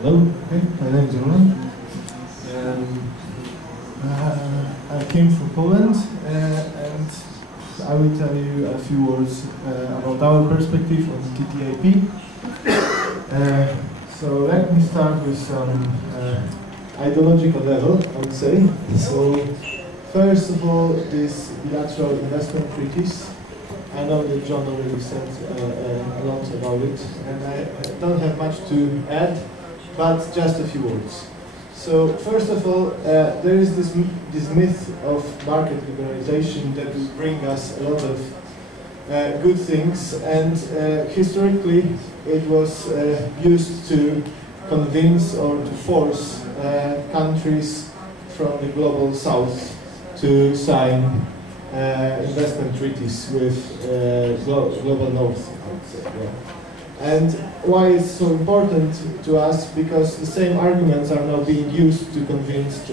Hello, okay. My name is Roland. I came from Poland and I will tell you a few words about our perspective on TTIP. So let me start with some ideological level, I would say. So first of all, this bilateral investment treaties. I know that John already said a lot about it, and I don't have much to add, but just a few words. So first of all, there is this myth of market liberalization that will bring us a lot of good things, and historically it was used to convince or to force countries from the global south to sign investment treaties with global north, I would say. Yeah. And why it's so important to us? Because the same arguments are now being used to convince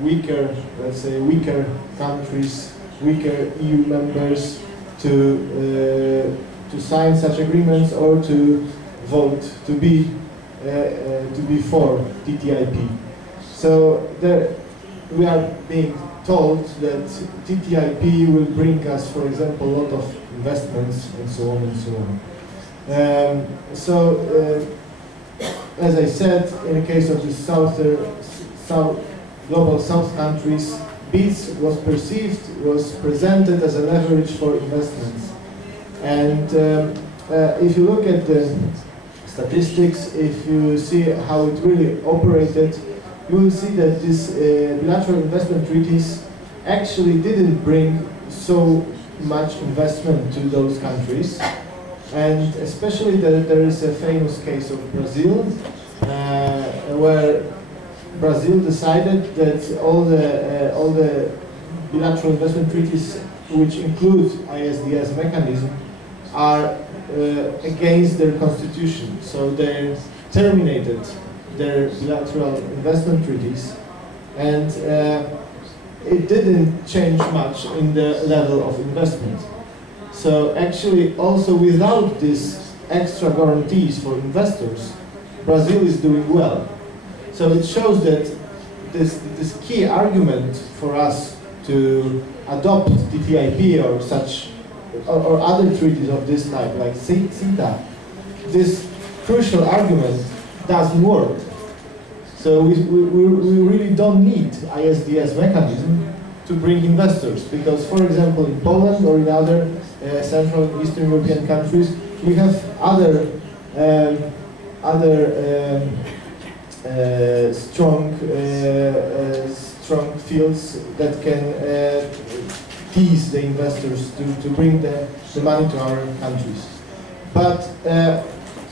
weaker, let's say, weaker countries, weaker EU members to sign such agreements or to vote to be for TTIP. So there, we are being told that TTIP will bring us, for example, a lot of investments and so on and so on. As I said, in the case of the global south countries, BEATS was presented as a leverage for investments. And if you look at the statistics, if you see how it really operated, you will see that these bilateral investment treaties actually didn't bring so much investment to those countries. And especially there is a famous case of Brazil, where Brazil decided that all the bilateral investment treaties, which include ISDS mechanism, are against their constitution. So they terminated their bilateral investment treaties, and it didn't change much in the level of investment. So actually, also without these extra guarantees for investors, Brazil is doing well. So it shows that this key argument for us to adopt TTIP or such or other treaties of this type, like CETA, this crucial argument doesn't work. So we really don't need ISDS mechanism to bring investors, because, for example, in Poland or in other Central and Eastern European countries, we have other strong fields that can tease the investors to bring the money to our countries. But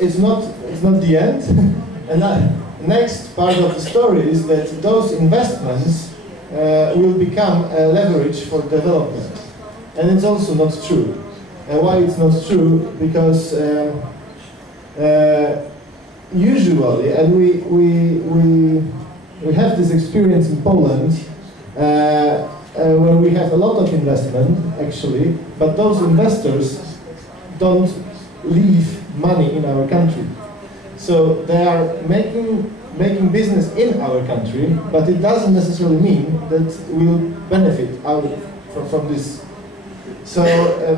it's not the end. And next part of the story is that those investments will become a leverage for development. And it's also not true. Why it's not true? Because usually, and we have this experience in Poland, where we have a lot of investment, actually, but those investors don't leave money in our country. So they are making business in our country, but it doesn't necessarily mean that we'll benefit from this. So,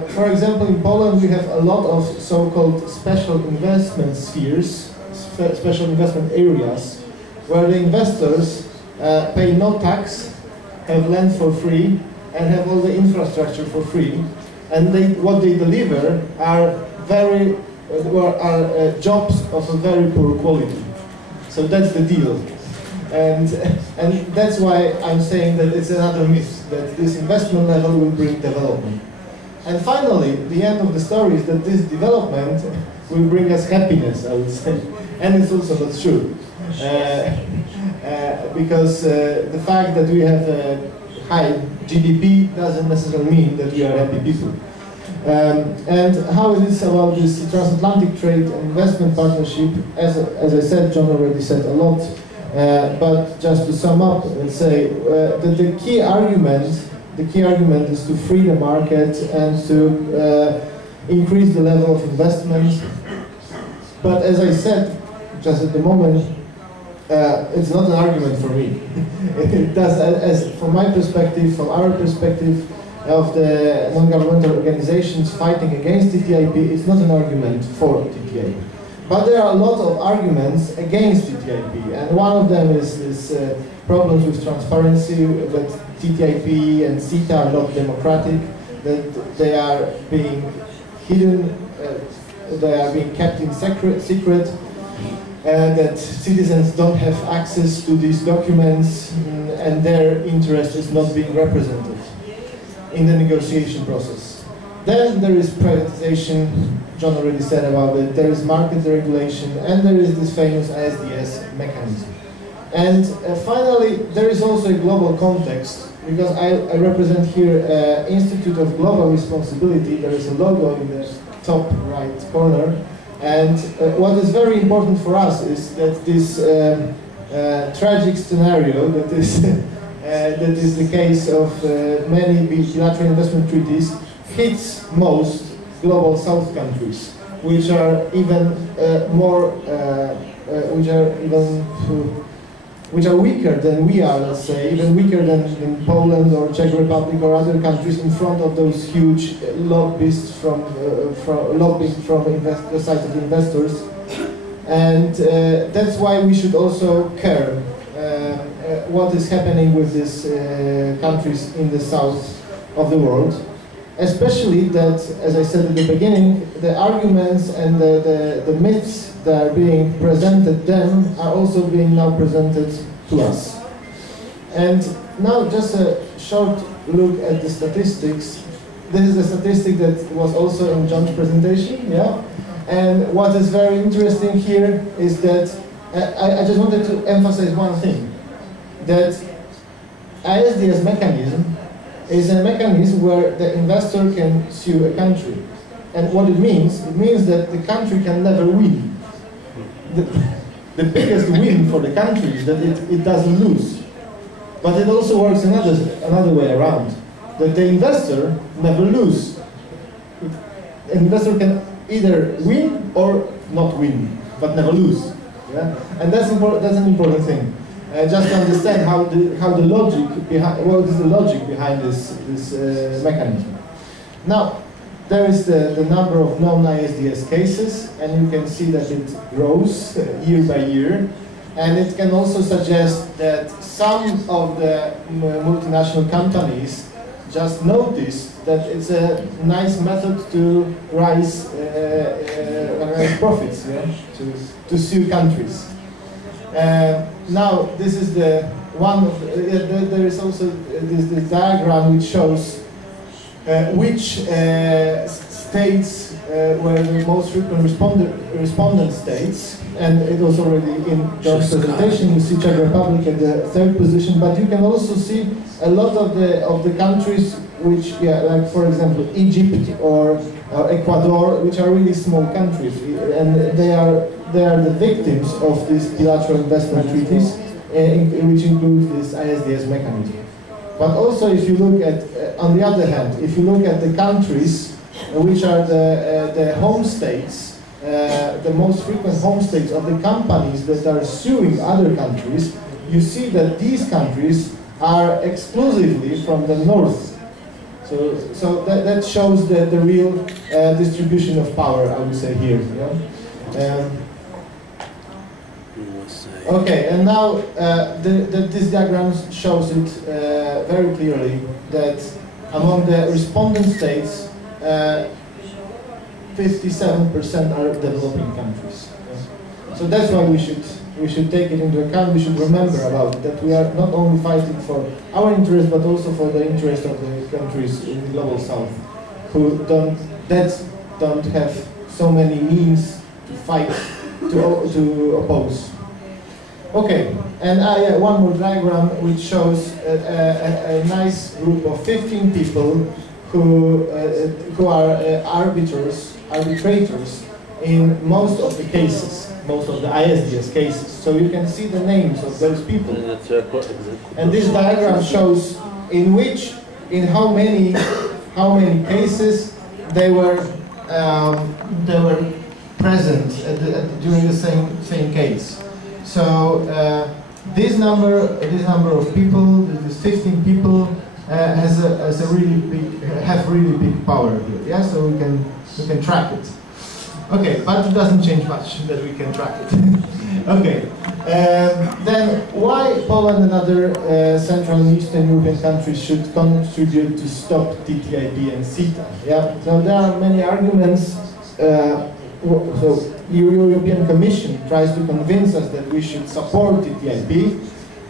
for example, in Poland we have a lot of so-called special investment spheres, special investment areas, where the investors pay no tax, have land for free, and have all the infrastructure for free. And what they deliver are jobs of a very poor quality. So that's the deal. And that's why I'm saying that it's another myth, that this investment level will bring development. And finally, the end of the story is that this development will bring us happiness, I would say. And it's also not true. Because the fact that we have a high GDP doesn't necessarily mean that we are happy people. And how it is about this transatlantic trade and investment partnership, as I said, John already said a lot, but just to sum up and say that the key argument is to free the market and to increase the level of investment. But as I said, just at the moment, it's not an argument for me. It does, as from my perspective, from our perspective of the non-governmental organizations fighting against TTIP, it's not an argument for TTIP. But there are a lot of arguments against TTIP, and one of them is this problems with transparency, that TTIP and CETA are not democratic, that they are being hidden, they are being kept in secret, that citizens don't have access to these documents, and their interest is not being represented in the negotiation process. Then there is privatization, John already said about it, there is market regulation, and there is this famous ISDS mechanism. And finally, there is also a global context, because I represent here Institute of Global Responsibility. There is a logo in the top right corner. And what is very important for us is that this tragic scenario that is, that is the case of many bilateral investment treaties hits most global South countries, which are even which are weaker than we are, let's say, even weaker than in Poland or Czech Republic or other countries in front of those huge lobbyists lobbying from the side of investors. And that's why we should also care what is happening with these countries in the south of the world. Especially that, as I said at the beginning, the arguments and the myths that are being presented them are also being now presented to us. And now just a short look at the statistics. This is a statistic that was also in John's presentation, yeah? And what is very interesting here is that I just wanted to emphasize one thing, that ISDS mechanism is a mechanism where the investor can sue a country. And what it means that the country can never win. The biggest win for the country is that it doesn't lose. But it also works another way around, that the investor never lose. An investor can either win or not win, but never lose. Yeah? And that's an important thing. Just to understand how the logic behind, what is the logic behind this mechanism. Now, there is the number of non-ISDS cases, and you can see that it grows year by year. And it can also suggest that some of the multinational companies just noticed that it's a nice method to raise profits, yeah? to sue countries. Now, this is the one of there is also this diagram which shows which states were the most frequent respondent states, and it was already in John's presentation. You see Czech Republic at the 3rd position, but you can also see a lot of the countries which, yeah, like for example Egypt or Ecuador, which are really small countries, and they are the victims of these bilateral investment treaties, which include this ISDS mechanism. But also, if you look at, on the other hand, if you look at the countries which are the home states, the most frequent home states of the companies that are suing other countries, you see that these countries are exclusively from the north. So that shows the real distribution of power, I would say, here. Yeah? Okay, and now this diagram shows it very clearly that among the respondent states, 57% are developing countries. Yeah? So that's why we should take it into account. We should remember about it, that we are not only fighting for our interest, but also for the interest of the countries in the global south, who don't have so many means to fight, to oppose. Okay, and one more diagram which shows a nice group of 15 people who are arbitrators in most of the cases, most of the ISDS cases. So you can see the names of those people. And this diagram shows in how many cases they were present during the same case. So this number of people, this 15 people, have really big power here. Yeah, so we can track it. Okay, but it doesn't change much that we can track it. Okay, then why Poland and other Central and Eastern European countries should contribute to stop TTIP and CETA? Yeah, so there are many arguments. So the European Commission tries to convince us that we should support TTIP,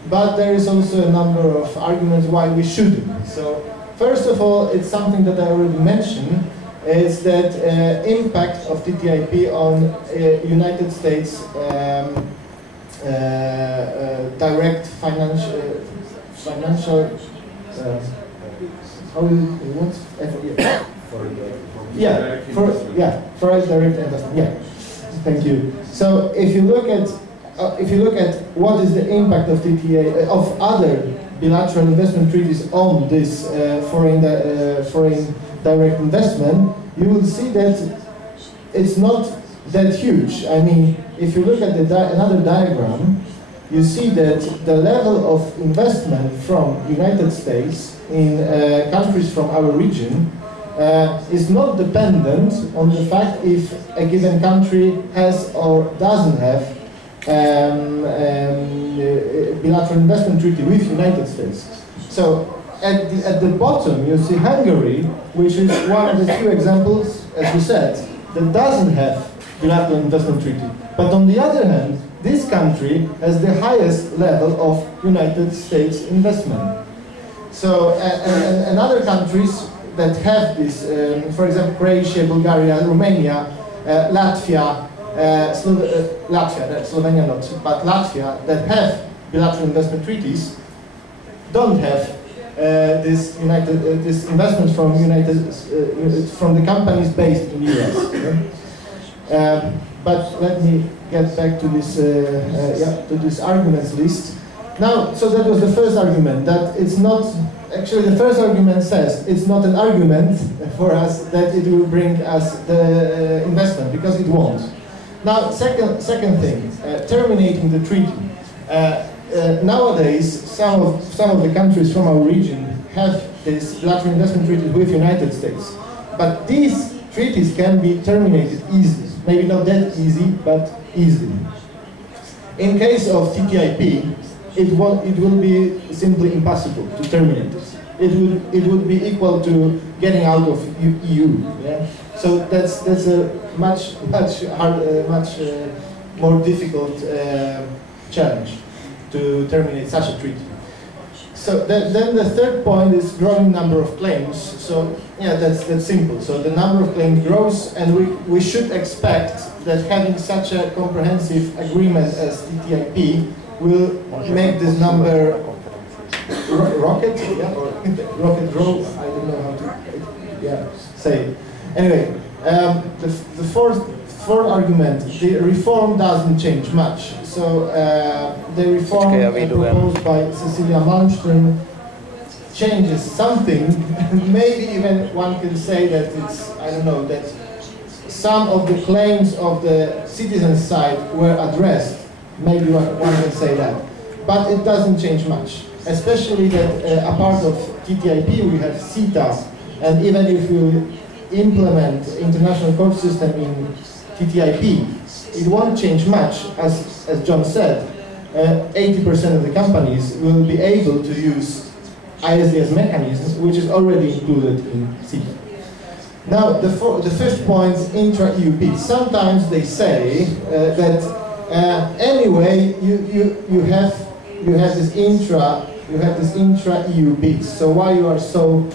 but there is also a number of arguments why we shouldn't. So first of all, it's something that I already mentioned. Is that impact of TTIP on United States direct financial foreign direct investment. Yeah, thank you. So if you look at what is the impact of TTIP of other bilateral investment treaties on this foreign direct investment, you will see that it's not that huge. I mean, if you look at another diagram, you see that the level of investment from United States in countries from our region is not dependent on the fact if a given country has or doesn't have bilateral investment treaty with United States. So at the bottom, you see Hungary, which is one of the few examples, as we said, that doesn't have bilateral investment treaty. But on the other hand, this country has the highest level of United States investment. So, and other countries that have this, for example, Croatia, Bulgaria, Romania, Latvia, Slovenia not, but Latvia, that have bilateral investment treaties, don't have this investment from the companies based in the US. But let me get back to this arguments list. Now, so that was the first argument, that it's not, actually the first argument says it's not an argument for us that it will bring us the investment, because it won't. Now, second thing, terminating the treaty. Nowadays, some of the countries from our region have this bilateral investment treaty with United States, but these treaties can be terminated easily. Maybe not that easy, but easily. In case of TTIP, it will be simply impossible to terminate it. It would be equal to getting out of EU. Yeah? So that's a much more difficult challenge to terminate such a treaty. So then the third point is growing number of claims. So yeah, that's simple. So the number of claims grows, and we should expect that having such a comprehensive agreement as TTIP will make this number rocket, yeah, or rocket grow. I don't know how to say it. Anyway, the fourth argument, the reform doesn't change much. So the reform proposed by Cecilia Malmström changes something. Maybe even one can say that it's, I don't know, that some of the claims of the citizen side were addressed. Maybe one can say that. But it doesn't change much. Especially that apart of TTIP we have CETA, and even if we implement international court system in TTIP, it won't change much. As John said, 80% of the companies will be able to use ISDS mechanisms, which is already included in CETA. Now, the fifth point, intra-EU bids. Sometimes they say that anyway you have this intra-EU bids. So why you are so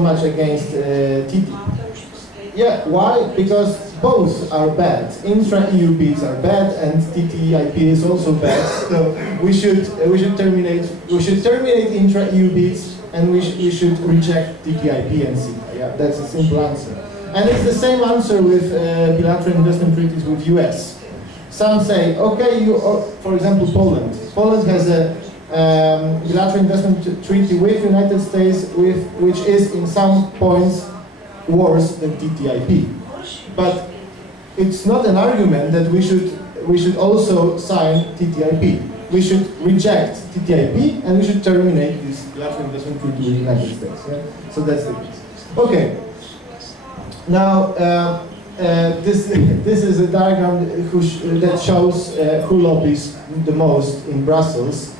much against TTIP? Yeah, why? Because both are bad. Intra-EU bids are bad, and TTIP is also bad. So we should terminate intra-EU bids, and we should reject TTIP and CETA. Yeah, that's a simple answer. And it's the same answer with bilateral investment treaties with US. Some say, okay, for example, Poland. Poland has a bilateral investment treaty with United States, which is in some points worse than TTIP. But it's not an argument that we should also sign TTIP. We should reject TTIP and we should terminate this bilateral investment treaty with the United States. Yeah? So that's the case. Okay. Now, this is a diagram that shows who lobbies the most in Brussels.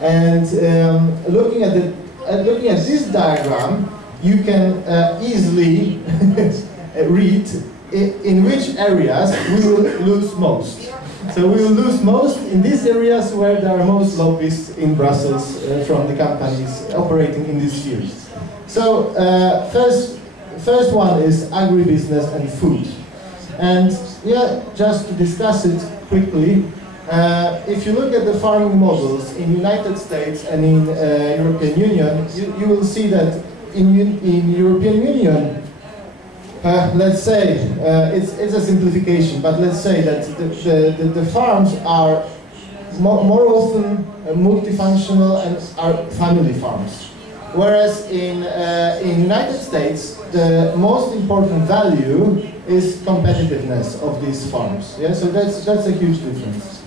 And looking at this diagram, you can easily read in which areas we will lose most. So we will lose most in these areas where there are most lobbyists in Brussels from the companies operating in these spheres. So first one is agribusiness and food. And yeah, just to discuss it quickly, if you look at the farming models in United States and in European Union, you will see that in European Union, let's say, it's a simplification, but let's say that the farms are more often multifunctional and are family farms. Whereas in United States, the most important value is competitiveness of these farms. Yeah, so that's a huge difference.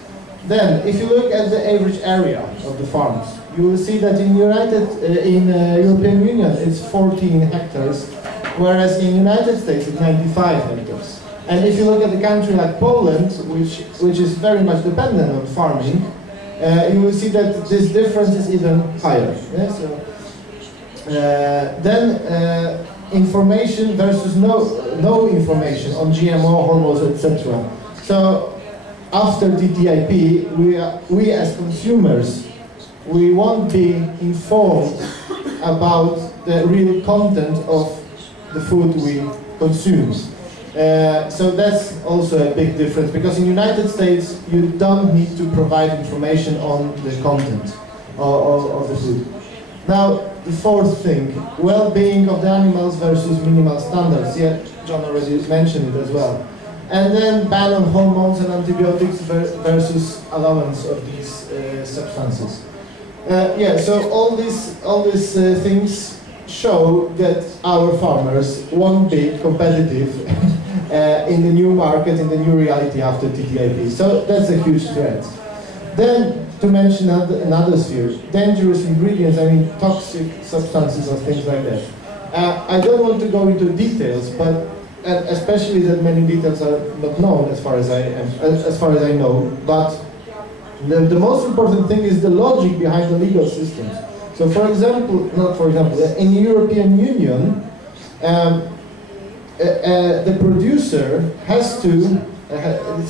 Then, if you look at the average area of the farms, you will see that in European Union it's 14 hectares, whereas in United States it's 95 hectares. And if you look at a country like Poland, which is very much dependent on farming, you will see that this difference is even higher. Yeah? So, then information versus no information on GMO, hormones, etc. So after TTIP, we as consumers, we won't be informed about the real content of the food we consume. So that's also a big difference, because in the United States you don't need to provide information on the content of the food. Now, the fourth thing, well-being of the animals versus minimal standards. Yeah, John already mentioned it as well. And then ban on hormones and antibiotics versus allowance of these substances. Yeah, so all these things show that our farmers won't be competitive in the new market, in the new reality after TTIP. So that's a huge threat. Then, to mention another sphere, dangerous ingredients, I mean toxic substances or things like that. I don't want to go into details, but especially that many details are not known as far as I know. But the most important thing is the logic behind the legal systems. So, in the European Union, the producer has to.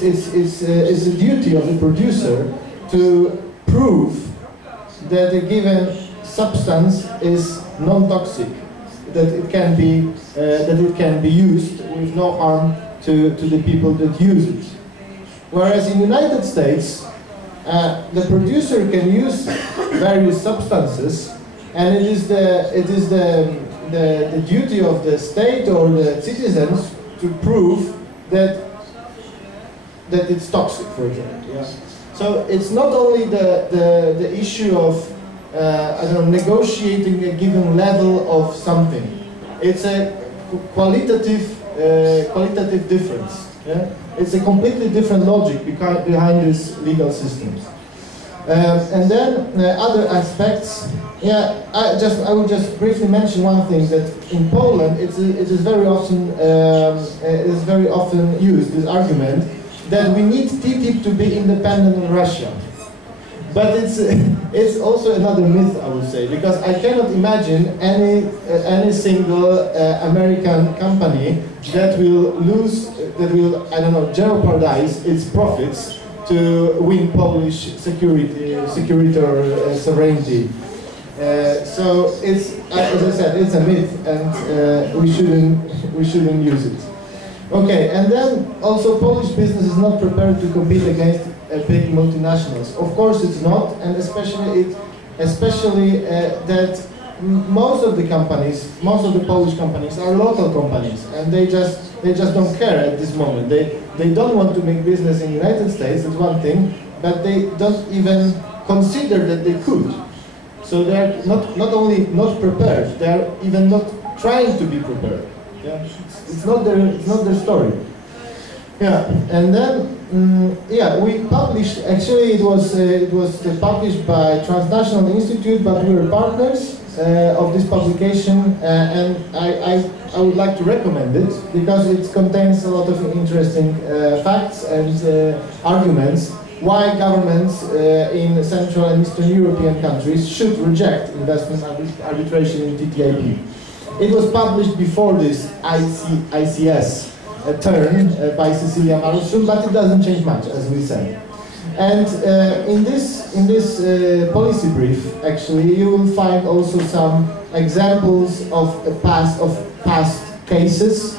It's a duty of the producer to prove that a given substance is non-toxic, that it can be used with no harm to the people that use it. Whereas in the United States, the producer can use various substances, and it is the duty of the state or the citizens to prove that it's toxic, for example. Yeah? So it's not only the issue of negotiating a given level of something. It's a qualitative difference. Yeah? It's a completely different logic behind these legal systems. And then other aspects. Yeah, I will just briefly mention one thing, that in Poland it is very often used, this argument that we need TTIP to be independent of Russia. But it's also another myth, I would say, because I cannot imagine any single American company that will jeopardize its profits to win Polish security or sovereignty. So it's, as I said, it's a myth, and we shouldn't use it. Okay, and then also Polish business is not prepared to compete against big multinationals. Of course it's not, and especially that most of the Polish companies are local companies, and they just don't care at this moment. They don't want to make business in the United States, that's one thing, but they don't even consider that they could. So they're not only not prepared, they're even not trying to be prepared. Yeah? It's not their story. Yeah, and then yeah, we published. Actually, it was published by Transnational Institute, but we were partners of this publication, and I would like to recommend it because it contains a lot of interesting facts and arguments why governments in Central and Eastern European countries should reject investment arbitration in TTIP. It was published before this ICS turn by Cecilia Malmström, but it doesn't change much, as we said. And in this policy brief, actually, you will find also some examples of past cases.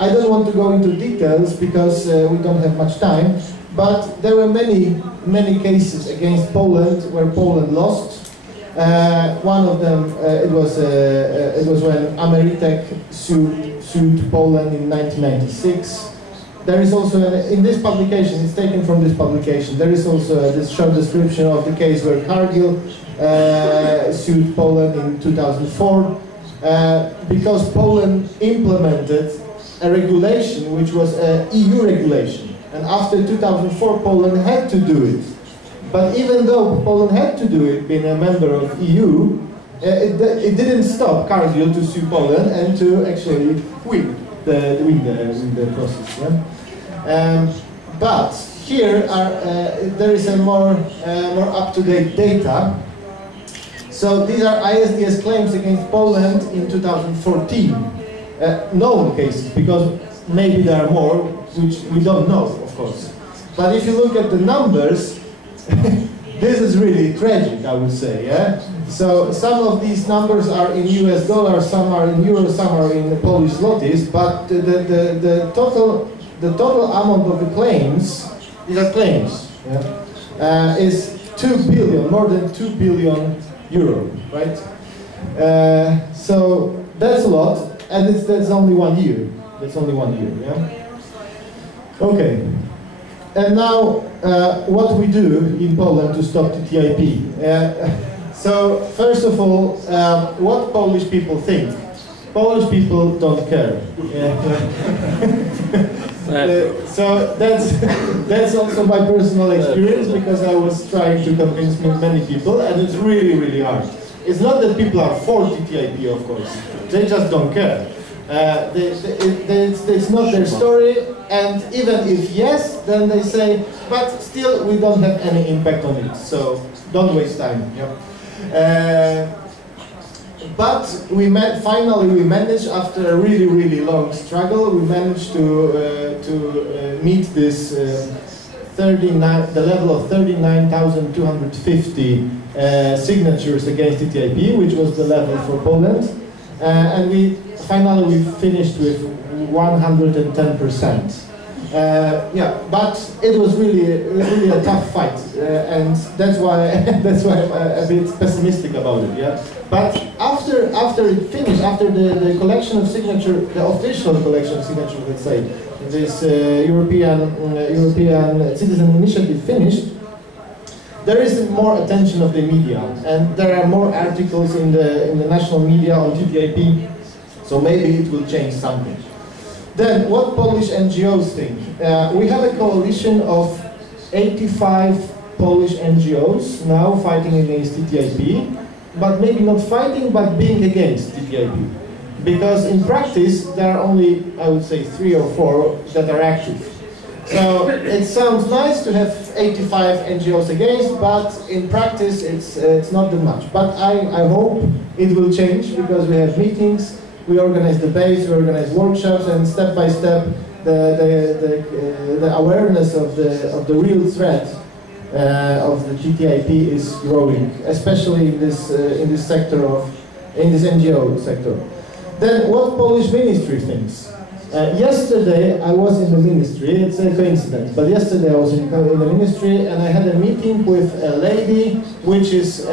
I don't want to go into details because we don't have much time, but there were many cases against Poland where Poland lost. One of them it was when Amarilis sued Poland in 1996. There is also in this publication, it's taken from this publication. There is also this short description of the case where Cargill sued Poland in 2004 because Poland implemented a regulation which was an EU regulation, and after 2004 Poland had to do it. But even though Poland had to do it, being a member of EU, it didn't stop Cargill to sue Poland and to actually win the process. Yeah? But here there is a more up-to-date data. So these are ISDS claims against Poland in 2014. Known cases, because maybe there are more, which we don't know, of course. But if you look at the numbers, this is really tragic, I would say. Yeah? So some of these numbers are in US dollars, some are in euros, some are in Polish zlotys, but the total amount of the claims, these are claims, yeah, is 2 billion, more than 2 billion euro, right? So that's a lot, and that's only 1 year. That's only 1 year, yeah? Okay. And now, what we do in Poland to stop TTIP. So, first of all, what Polish people think. Polish people don't care. So that's also my personal experience, because I was trying to convince many people, and it's really, really hard. It's not that people are for TTIP, of course. They just don't care. It's not their story, and even if yes, then they say, but still we don't have any impact on it, so don't waste time. Yeah. But finally we managed, after a really, really long struggle, we managed to meet this the level of 39,250 signatures against TTIP, which was the level for Poland, and finally we finished with 110%. Yeah, but it was really a tough fight, and that's why I'm a bit pessimistic about it. Yeah, but after it finished, after the collection of signature, the official collection of signatures, let's say, this European Citizen Initiative finished, there is more attention of the media, and there are more articles in the national media on TTIP. So maybe it will change something. Then, what Polish NGOs think? We have a coalition of 85 Polish NGOs now fighting against TTIP, but maybe not fighting, but being against TTIP. Because in practice, there are only, I would say, 3 or 4 that are active. So it sounds nice to have 85 NGOs against, but in practice, it's not that much. But I hope it will change, because we have meetings, we organize debates, we organize workshops, and step by step, the awareness of the real threat of the TTIP is growing, especially in this sector in this NGO sector. Then, what Polish ministry thinks? Yesterday I was in the ministry. It's a coincidence, but yesterday I was in the ministry, and I had a meeting with a lady, which is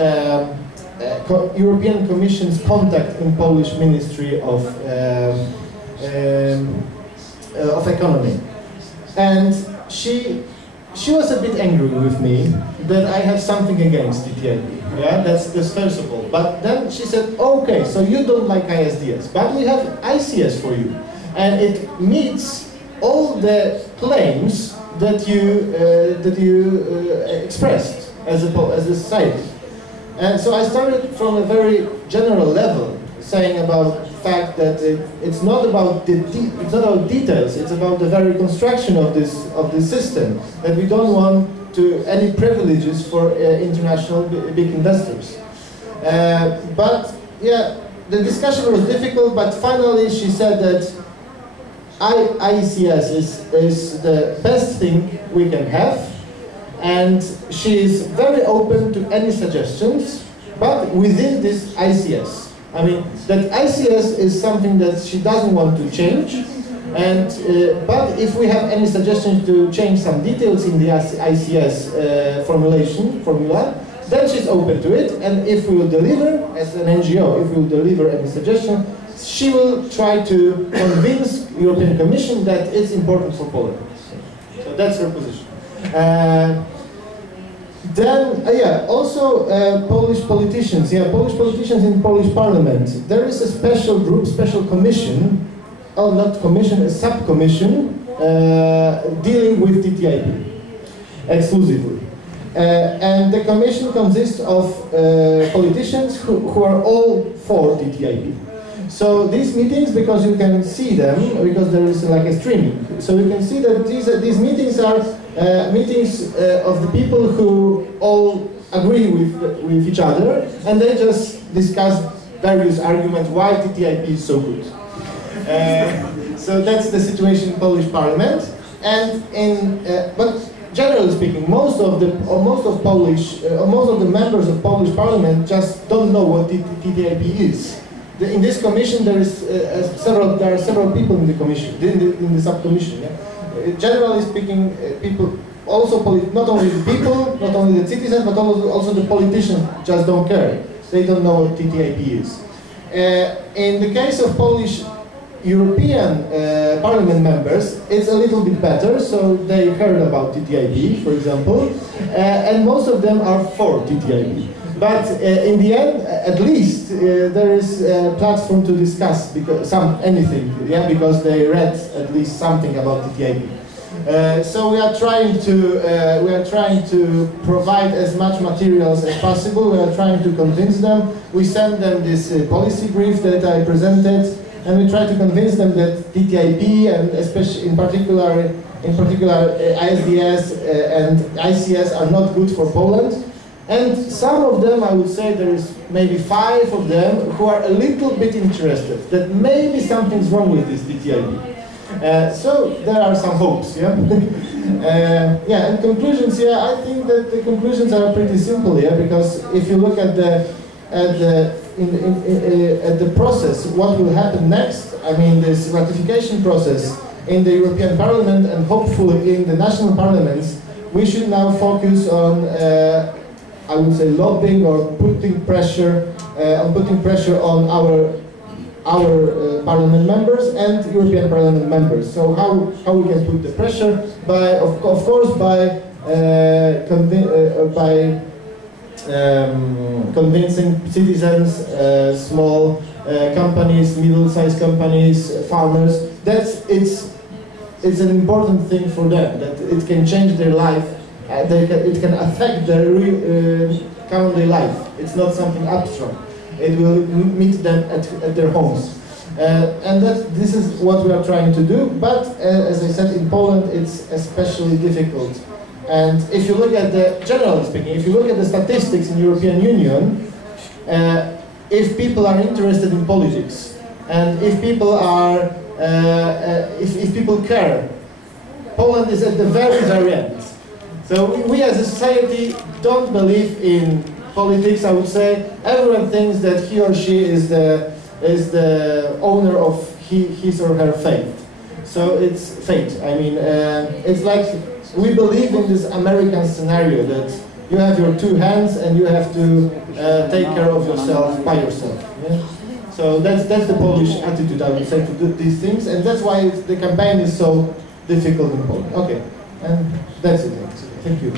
European Commission's contact in Polish Ministry of Economy, and she was a bit angry with me that I have something against TTIP. Yeah, that's first of all. But then she said, okay, so you don't like ISDS, but we have ICS for you, and it meets all the claims that you expressed as a society. And so I started from a very general level, saying about the fact that it's not about details. It's about the very construction of this system. That we don't want any privileges for international big investors. But yeah, the discussion was difficult. But finally, she said that ICS is the best thing we can have. And she is very open to any suggestions, but within this ICS. I mean, that ICS is something that she doesn't want to change, and but if we have any suggestions to change some details in the ICS formula, then she's open to it, and if we will deliver, as an NGO, if we will deliver any suggestion, she will try to convince European Commission that it's important for Poland. So that's her position. Polish politicians. Yeah, Polish politicians in Polish Parliament. There is a special group, special commission, not commission, a subcommission dealing with TTIP exclusively. And the commission consists of politicians who are all for TTIP. So these meetings, because you can see them, because there is like a streaming, so you can see that these meetings are meetings of the people who all agree with each other, and they just discuss various arguments why TTIP is so good. So that's the situation in Polish Parliament, and but generally speaking, most of the members of Polish Parliament just don't know what TTIP is. In this commission, there are several people in the commission, in the subcommission. Yeah? Generally speaking, people also not only the people, not only the citizens, but also the politicians just don't care. They don't know what TTIP is. In the case of Polish European Parliament members, it's a little bit better. So they heard about TTIP, for example, and most of them are for TTIP. But in the end, at least there is a platform to discuss anything, yeah, because they read at least something about TTIP. So we are trying to provide as much materials as possible. We are trying to convince them. We send them this policy brief that I presented, and we try to convince them that TTIP, and especially in particular ISDS and ICS are not good for Poland. And some of them, I would say there is maybe 5 of them who are a little bit interested that maybe something's wrong with this TTIP. So there are some hopes, yeah. Yeah, and conclusions. Yeah, I think that the conclusions are pretty simple, yeah, because if you look at the process, what will happen next? I mean, this ratification process in the European Parliament and hopefully in the national parliaments, we should now focus on. I would say lobbying or putting pressure on our parliament members and European Parliament members. So how we can put the pressure by of course by convincing citizens, small companies, middle-sized companies, farmers. It's an important thing for them, that it can change their life. It can affect their real current life. It's not something abstract. It will meet them at their homes. And this is what we are trying to do, but as I said, in Poland it's especially difficult. And if you look at generally speaking, if you look at the statistics in the European Union, if people are interested in politics, and if people are, if people care, Poland is at the very, very end. So we as a society don't believe in politics, I would say. Everyone thinks that he or she is the owner of his or her fate. So it's fate. I mean, it's like we believe in this American scenario that you have your 2 hands and you have to take care of yourself by yourself. Yeah? So that's the Polish attitude, I would say, to do these things, and that's why the campaign is so difficult in Poland. Okay, and that's it. Thank you.